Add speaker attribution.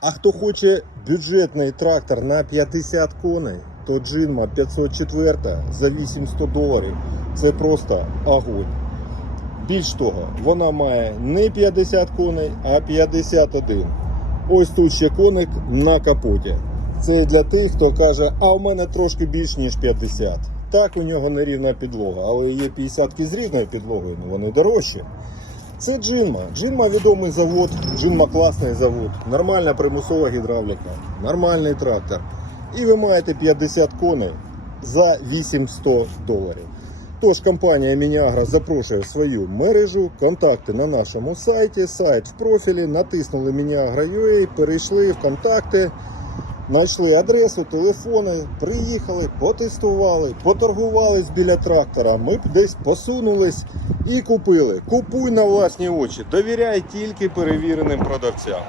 Speaker 1: А хто хоче бюджетний трактор на 50 коней, то Джинма 504 за 800 доларів. Це просто огонь. Більш того, вона має не 50 коней, а 51. Ось тут ще коник на капоті. Це для тих, хто каже, а у мене трошки більш ніж 50. Так, у нього нерівна підлога, але є 50 з рівною підлогою, ну вони дорожчі. Це Джинма. Джинма відомий завод, Джинма класний завод, нормальна примусова гідравліка, нормальний трактор. І ви маєте 50 коней за 800 доларів. Тож компанія Мініагра запрошує свою мережу. Контакти на нашому сайті, сайт в профілі, натиснули Мініагра.ua, перейшли в контакти, знайшли адресу, телефони, приїхали, потестували, поторгувались біля трактора. Ми б десь посунулись і купили. Купуй на власні очі. Довіряй тільки перевіреним продавцям.